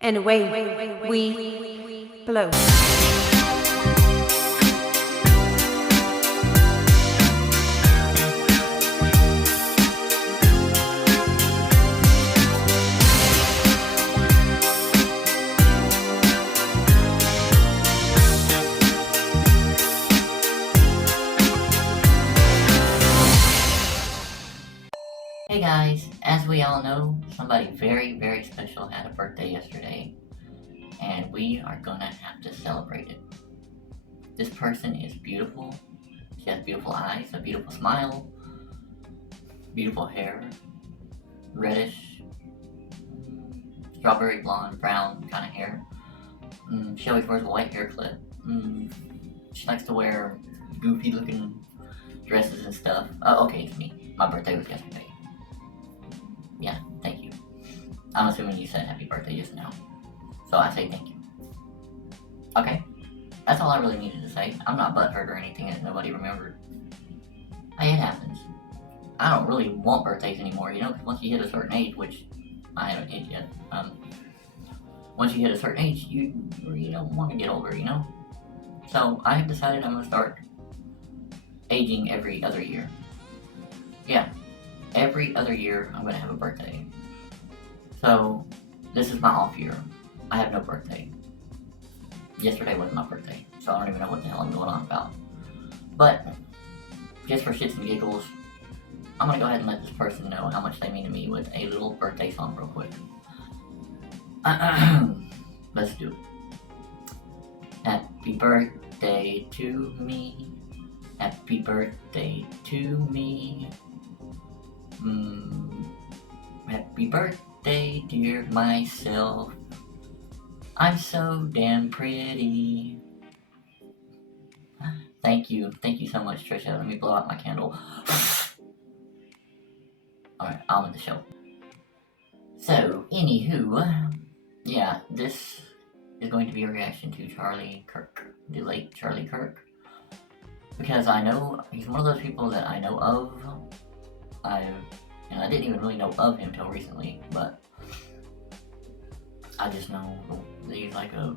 and away we blow. Hey guys, as we all know, somebody very, very special had a birthday yesterday, and we are gonna have to celebrate it. This person is beautiful. She has beautiful eyes, a beautiful smile, beautiful hair, reddish, strawberry blonde, brown kind of hair. She always wears a white hair clip. She likes to wear goofy looking dresses and stuff. Okay, it's me. My birthday was yesterday. Yeah, thank you. I'm assuming you said happy birthday just now. So I say thank you. Okay, that's all I really needed to say. I'm not butthurt or anything that nobody remembered. Hey, it happens. I don't really want birthdays anymore, you know, because once you hit a certain age, which I haven't hit yet, once you hit a certain age, you don't want to get older, you know? So I have decided I'm going to start aging every other year. Yeah. Every other year, I'm going to have a birthday. So, this is my off year. I have no birthday. Yesterday wasn't my birthday, so I don't even know what the hell I'm going on about. But, just for shits and giggles, I'm going to go ahead and let this person know how much they mean to me with a little birthday song real quick. Let's do it. Happy birthday to me. Happy birthday to me. Happy birthday, dear myself. I'm so damn pretty. Thank you so much, Trisha. Let me blow out my candle. Alright, on with the show. So, anywho, yeah, this is going to be a reaction to Charlie Kirk, the late Charlie Kirk. Because I know he's one of those people that I know of. I didn't even really know of him till recently, but I just know he's like a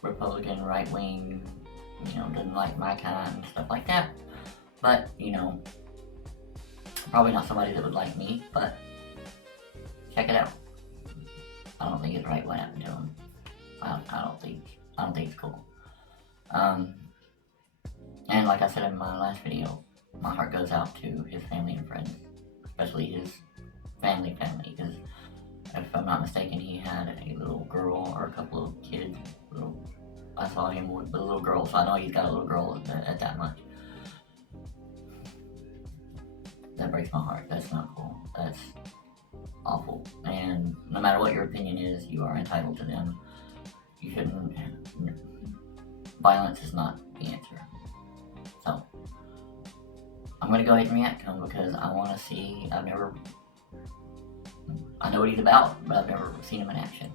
Republican, right-wing, doesn't like my kind and stuff like that. But, probably not somebody that would like me, but check it out. I don't think it's right what happened to him. I don't think it's cool. And like I said in my last video, my heart goes out to his family and friends, especially his family, because if I'm not mistaken, he had a little girl or a couple of kids. I saw him with a little girl, so I know he's got a little girl at that much. That breaks my heart. That's not cool. That's awful. And no matter what your opinion is, you are entitled to them. You shouldn't. Violence is not the answer. So, I'm going to go ahead and react to him because I want to see, I know what he's about, but I've never seen him in action,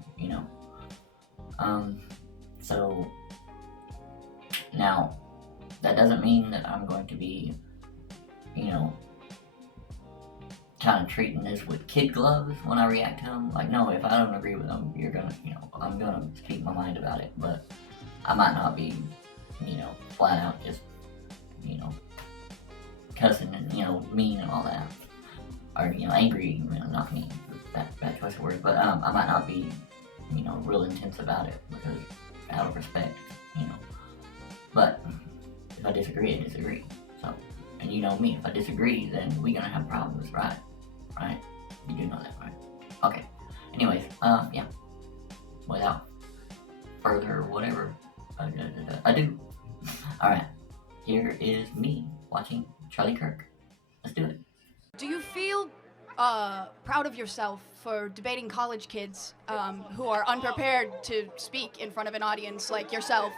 So, now, that doesn't mean that I'm going to be, kind of treating this with kid gloves when I react to him. Like, no, if I don't agree with him, I'm going to speak my mind about it, but I might not be, flat out just, cussing and, mean and all that. Or, angry, not mean, bad choice of words, but I might not be, real intense about it because out of respect, But if I disagree, I disagree. So, and you know me, if I disagree, then we're gonna have problems, right? Right? You do know that, right? Okay. Anyways, yeah. Without further whatever ado. Alright. Here is me watching Charlie Kirk. Let's do it. Do you feel proud of yourself for debating college kids who are unprepared to speak in front of an audience like yourself?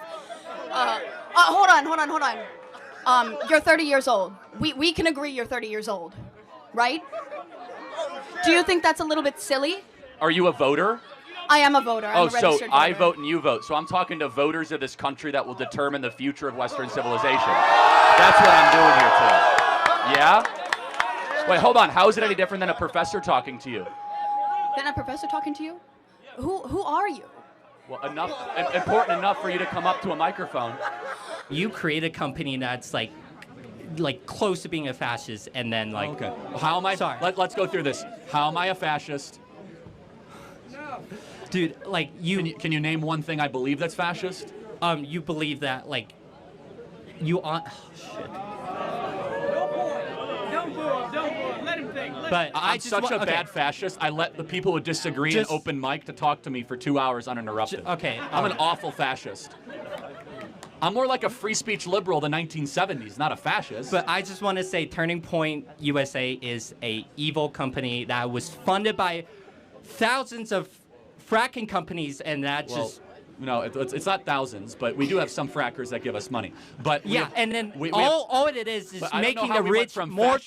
Hold on. You're 30 years old. We can agree you're 30 years old, right? Do you think that's a little bit silly? Are you a voter? I am a voter. I'm a registered voter. I vote and you vote. So I'm talking to voters of this country that will determine the future of Western civilization. That's what I'm doing here today. Yeah? Wait, hold on. How is it any different than a professor talking to you? Than a professor talking to you? Who are you? Well, important enough for you to come up to a microphone. You create a company that's like close to being a fascist, and then like. Okay. How am I? Sorry. Let's go through this. How am I a fascist? Dude, like you. Can you name one thing I believe that's fascist? You believe that like. You on. Oh, shit. Don't boo him. Let him think. But I'm such a bad fascist. I let the people who disagree in open mic to talk to me for 2 hours uninterrupted. Okay. I'm an awful fascist. I'm more like a free speech liberal of the 1970s, not a fascist. But I just want to say Turning Point USA is a evil company that was funded by thousands of fracking companies, and that just... No, it's not thousands, but we do have some frackers that give us money. But and then all it is making the rich more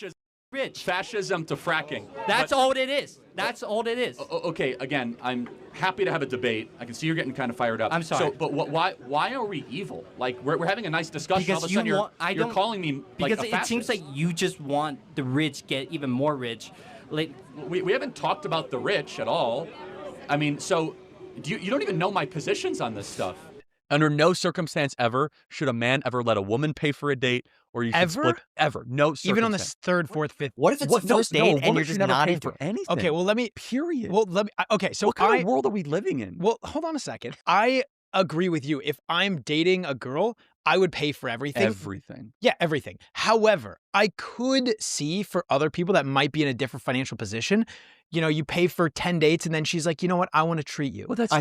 rich. Fascism to fracking. That's all it is. That's all it is. Okay, again, I'm happy to have a debate. I can see you're getting kind of fired up. I'm sorry. So, but why are we evil? Like we're having a nice discussion. Because all of a sudden you're calling me like because a fascist. It seems like you just want the rich get even more rich. Like we haven't talked about the rich at all. I mean, so you don't even know my positions on this stuff. Under no circumstance ever should a man ever let a woman pay for a date, or you should split ever. No circumstance. Even on the third, fourth, fifth. What if it's a first date and you're just not into it? Anything. Okay, well let me. Period. Well, let me. Okay, so what kind of world are we living in? Well, hold on a second. I agree with you. If I'm dating a girl, I would pay for everything. Everything. Yeah, everything. However, I could see for other people that might be in a different financial position. You know, you pay for 10 dates and then she's like, you know what, I want to treat you. Well, that's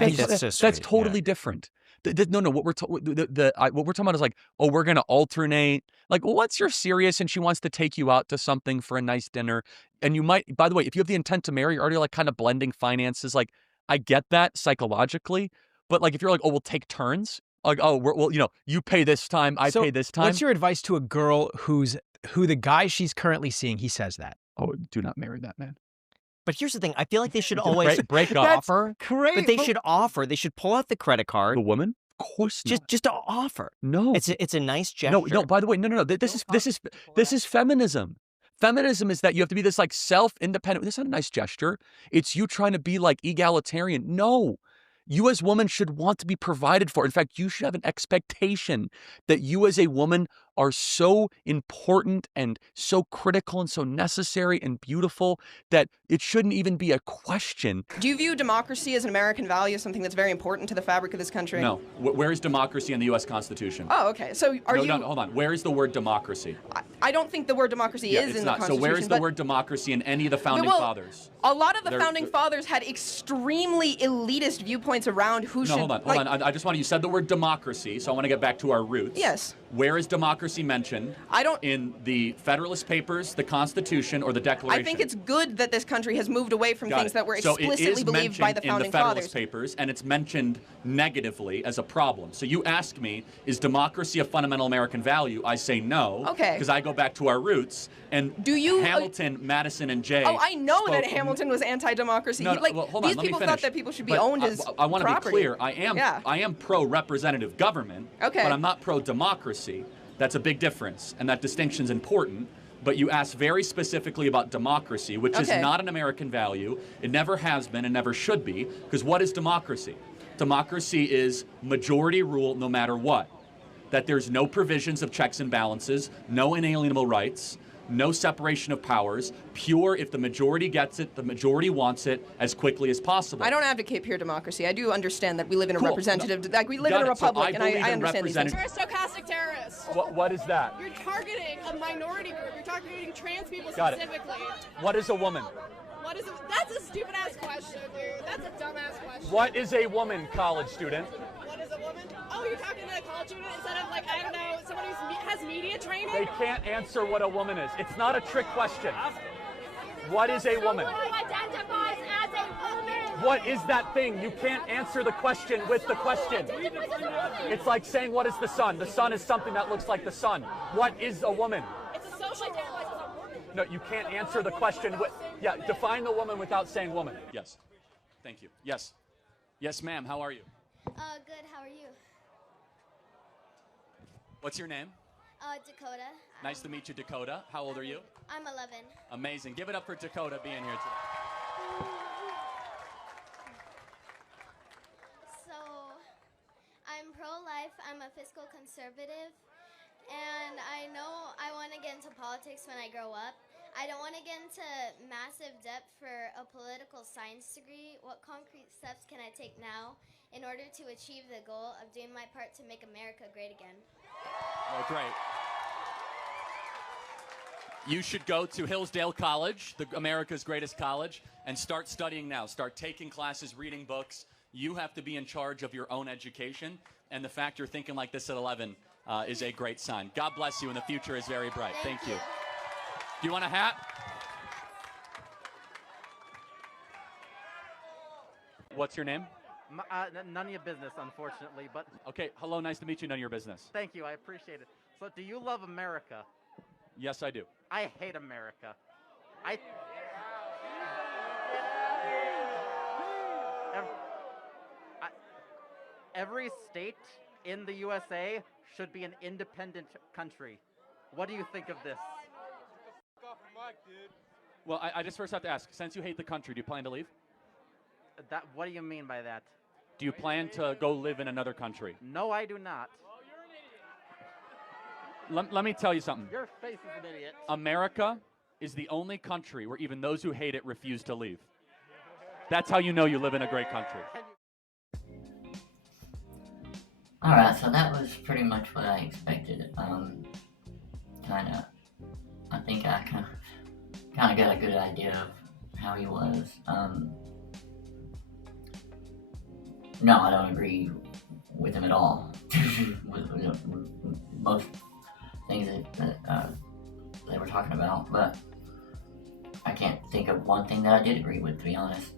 that's totally different. No, what we're talking about is like, oh, we're gonna alternate. Like, well, what's your serious? And she wants to take you out to something for a nice dinner. And you might, by the way, if you have the intent to marry, you're already like kind of blending finances. Like, I get that psychologically, but like if you're like, oh, we'll take turns. Like, oh, well, you know, you pay this time, I pay this time. What's your advice to a girl who the guy she's currently seeing, he says that? Oh, do not marry that man. But here's the thing. I feel like they should always break offer. Great. But they should offer. They should pull out the credit card. The woman? Of course not. Just to offer. No. It's a nice gesture. No. By the way, no. This is feminism. Feminism is that you have to be this like self-independent. This is not a nice gesture. It's you trying to be like egalitarian. No. You as women should want to be provided for. In fact, you should have an expectation that you as a woman are so important and so critical and so necessary and beautiful that it shouldn't even be a question. Do you view democracy as an American value, something that's very important to the fabric of this country? No. Where is democracy in the U.S. Constitution? Oh, okay. So No, hold on. Where is the word democracy? I don't think the word democracy is in the Constitution. So where is the word democracy in any of the founding fathers? A lot of the founding fathers had extremely elitist viewpoints around who should... Hold on. I just want to... You said the word democracy, so I want to get back to our roots. Yes. Where is democracy mentioned? In the Federalist Papers, the Constitution, or the Declaration? I think it's good that this country has moved away from things that were explicitly believed by the founding fathers. In the Federalist fathers. Papers, and it's mentioned negatively as a problem. So you ask me, is democracy a fundamental American value? I say no. Okay. Because I go back to our roots. And Hamilton, Madison, and Jay... Oh, I know that Hamilton was anti-democracy. Hold on, these let me people finish. thought that people should be owned as I want to be property. clear. I am pro-representative government, but I'm not pro-democracy. That's a big difference, and that distinction's important. But you asked very specifically about democracy, which is not an American value. It never has been and never should be, because what is democracy? Democracy is majority rule no matter what. That there's no provisions of checks and balances, no inalienable rights, no separation of powers, pure if the majority gets it, the majority wants it as quickly as possible. I don't advocate pure democracy. I do understand that we live in a representative, like we live in a republic, and I understand these things. You're a stochastic terrorist. What is that? You're targeting a minority group. You're targeting trans people Got specifically. What is a woman? What is it? That's a stupid ass question, dude. That's a dumb ass question. What is a woman, college student? What is a woman? Oh, you're talking to a college student instead of like, I don't know, someone who has media training? They can't answer what a woman is. It's not a trick question. What is a woman? Someone who identifies as a woman. What is that thing? You can't answer the question with the question. It's like saying, what is the sun? The sun is something that looks like the sun. What is a woman? It's a social role. No, you can't answer the question with... Yeah, define the woman without saying woman. Yes. Thank you. Yes. Yes, ma'am. How are you? Good. How are you? What's your name? Dakota. Nice to meet you, Dakota. How old are you? I'm 11. Amazing. Give it up for Dakota being here today. fiscal conservative, and I know I want to get into politics when I grow up. I don't want to get into massive debt for a political science degree. What concrete steps can I take now in order to achieve the goal of doing my part to make America great again? Well, great. You should go to Hillsdale College, America's greatest college, and start studying now. Start taking classes, reading books. You have to be in charge of your own education, and the fact you're thinking like this at 11 is a great sign. God bless you, and the future is very bright. Thank you. Do you want a hat? What's your name? None of your business, unfortunately, but... Okay, hello, nice to meet you, none of your business. Thank you, I appreciate it. So, do you love America? Yes, I do. I hate America. Every state in the USA should be an independent country. What do you think of this? Well, I just first have to ask, since you hate the country, do you plan to leave? What do you mean by that? Do you plan to go live in another country? No, I do not. Let me tell you something. Your face is an idiot. America is the only country where even those who hate it refuse to leave. That's how you know you live in a great country. Alright, so that was pretty much what I expected. I think I kind of got a good idea of how he was. No, I don't agree with him at all. with most things that they were talking about, but I can't think of one thing that I did agree with, to be honest,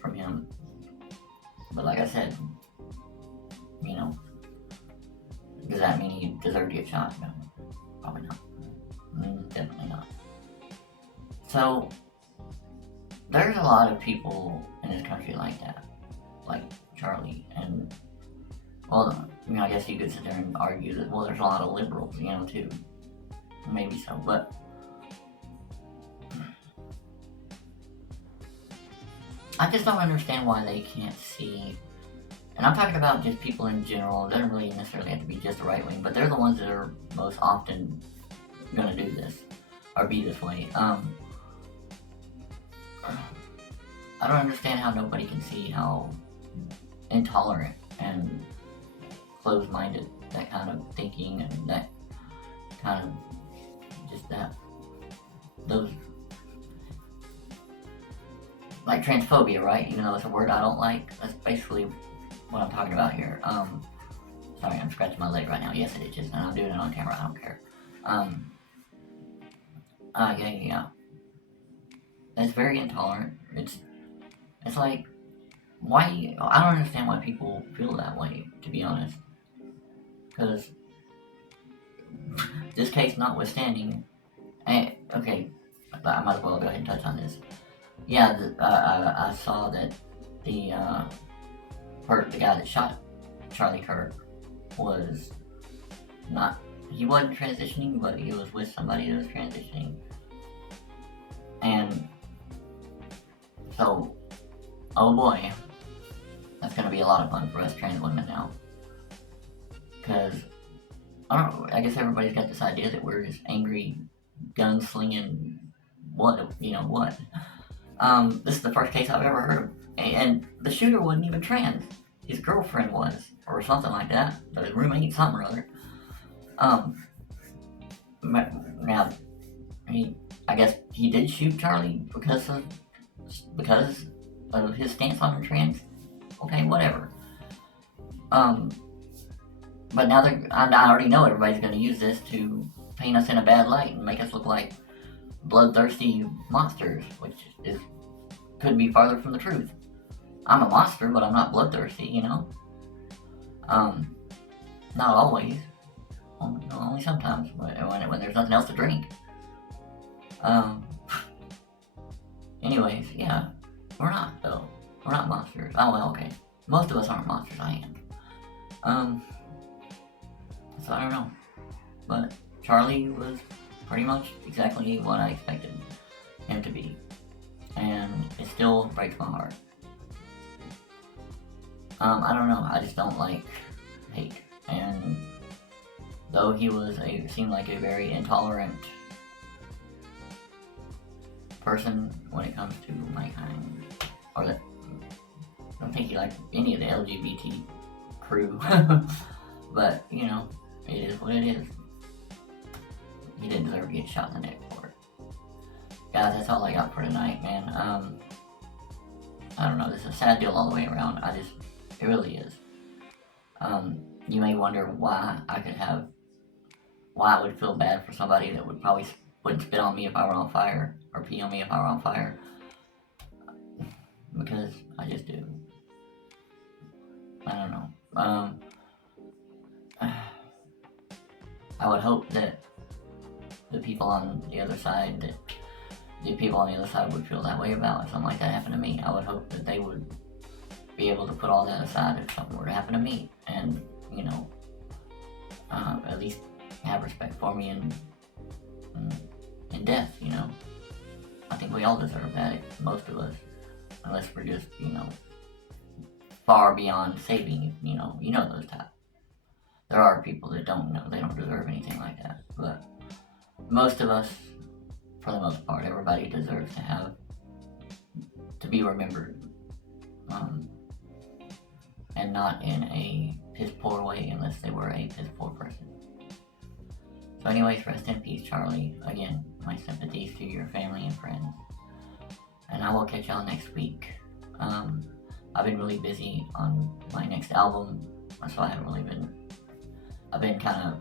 from him. But like I said, you know, does that mean he deserved to get shot? No, probably not. Definitely not. So, there's a lot of people in this country like that, like Charlie, and, well, I mean, I guess you could sit there and argue that, well, there's a lot of liberals, you know, too. Maybe so, but I just don't understand why they can't see. And I'm talking about just people in general. It doesn't really necessarily have to be just the right wing, but they're the ones that are most often gonna do this, or be this way. I don't understand how nobody can see how intolerant and closed-minded that kind of thinking and that kind of, just that, those, like transphobia, right? Even though it's a word I don't like, that's basically what I'm talking about here. Sorry, I'm scratching my leg right now. Yes, it itches, and I'm doing it on camera. I don't care. Yeah. It's very intolerant. It's like, why? I don't understand why people feel that way, to be honest. Because this case notwithstanding, okay, but I might as well go ahead and touch on this. Yeah, I saw that the guy that shot Charlie Kirk was not, he wasn't transitioning, but he was with somebody that was transitioning. And so, oh boy, that's gonna be a lot of fun for us trans women now. Because, I don't know, I guess everybody's got this idea that we're just angry, gun-slinging, what. This is the first case I've ever heard of. And the shooter wasn't even trans. His girlfriend was, or something like that. His roommate, something or other. Now, I guess he did shoot Charlie because of his stance on trans. Okay, whatever. But now I already know everybody's going to use this to paint us in a bad light and make us look like bloodthirsty monsters, which couldn't be farther from the truth. I'm a monster, but I'm not bloodthirsty, you know? Not always. Only sometimes, when there's nothing else to drink. Anyways, yeah. We're not, though. We're not monsters. Oh, well, okay. Most of us aren't monsters, I am. So I don't know. But Charlie was pretty much exactly what I expected him to be. And it still breaks my heart. I don't know, I just don't like hate. And though he seemed like a very intolerant person when it comes to my kind, or that I don't think he liked any of the LGBT crew, but you know, it is what it is. He didn't deserve to get shot in the neck for it. Guys, that's all I got for tonight, man. I don't know, this is a sad deal all the way around. It really is. You may wonder why I would feel bad for somebody that wouldn't spit on me if I were on fire, or pee on me if I were on fire. Because I just do. I don't know. I would hope that the people on the other side would feel that way about if something like that happened to me. I would hope that they would be able to put all that aside if something were to happen to me, and you know, at least have respect for me in death. You know, I think we all deserve that, most of us, unless we're just, you know, far beyond saving. You know those type. There are people that don't know, they don't deserve anything like that, but most of us, for the most part, everybody deserves to be remembered, and not in a piss poor way, unless they were a piss poor person. So anyways, rest in peace, Charlie. Again, my sympathies to your family and friends, and I will catch y'all next week. I've been really busy on my next album, so I haven't really been. I've been kind of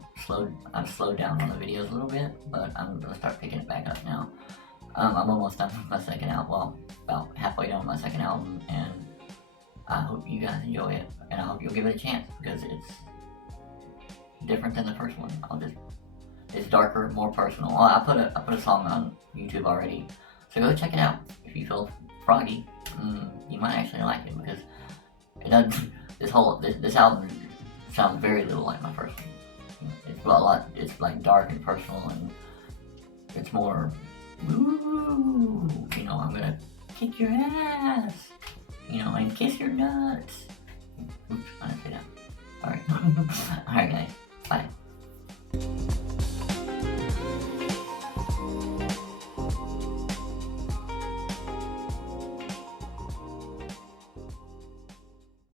I've slowed down on the videos a little bit, but I'm gonna start picking it back up now. I'm almost done with my second album, well, about halfway done with my second album, and I hope you guys enjoy it, and I hope you'll give it a chance, because it's different than the first one. It's darker, more personal. Well, I put a song on YouTube already, so go check it out. If you feel froggy, you might actually like it, because it doesn't. This album sounds very little like my first one. It's like dark and personal, and it's more, ooh, you know, I'm gonna kick your ass, you know, and kiss your nuts. Oops, I didn't say that. Alright. Alright, guys.